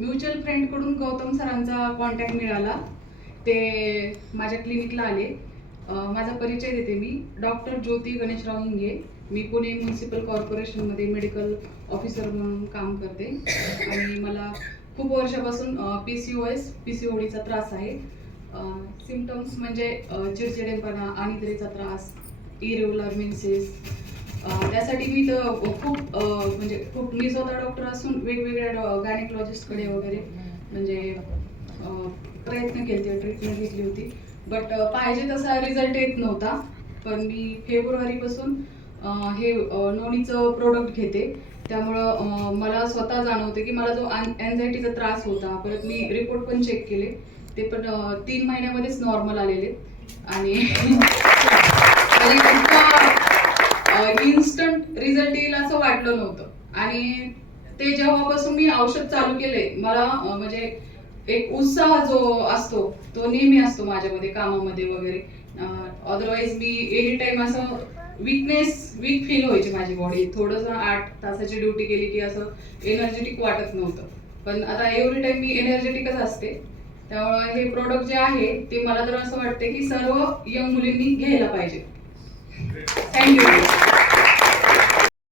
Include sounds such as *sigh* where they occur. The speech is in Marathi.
म्युच्युअल फ्रेंडकडून गौतम सरांचा कॉन्टॅक्ट मिळाला. ते माझ्या क्लिनिकला आले. माझा परिचय देते मी. डॉक्टर ज्योती गणेशराव हिंगे मी पुणे म्युन्सिपल कॉर्पोरेशनमध्ये मेडिकल ऑफिसर म्हणून काम करते. आणि मला खूप वर्षापासून P C O S P C ओडीचा त्रास आहे. सिमटम्स म्हणजे अं, चिडचिडेपणा अनिद्रेचा त्रास इरेग्युलर मेन्सेस त्यासाठी मी तर खूप म्हणजे खूप मी स्वतः डॉक्टर असून वेगवेगळ्या गायनेकॉलॉजिस्टकडे वगैरे म्हणजे प्रयत्न केले ट्रीटमेंट घेतली होती. बट पाहिजे तसा रिझल्ट येत नव्हता. पण मी फेब्रुवारीपासून हे नोनीचं प्रोडक्ट घेते. त्यामुळं मला स्वतः जाणवते की मला जो अँझायटीचा त्रास होता परत मी रिपोर्ट पण चेक केले. ते पण तीन महिन्यामध्येच नॉर्मल आलेले. आणि *laughs* इन्स्टंट रिझल्ट येईल असं वाटलं नव्हतं. आणि ते जेव्हापासून मी औषध चालू केले मला म्हणजे एक उत्साह जो असतो तो नेहमी असतो माझ्यामध्ये कामामध्ये वगैरे. अदरवाईज मी एनी टाइम असं वीकनेस वीक फील व्हायची माझी बॉडी थोडंसं आठ तासाची ड्युटी केली की असं एनर्जेटिक वाटत नव्हतं. पण आता एव्हरी टाइम मी एनर्जेटिकच असते. त्यामुळे हे प्रोडक्ट जे आहे ते मला तर असं वाटते की सर्व यंग मुलींनी घ्यायला पाहिजे. थँक्यू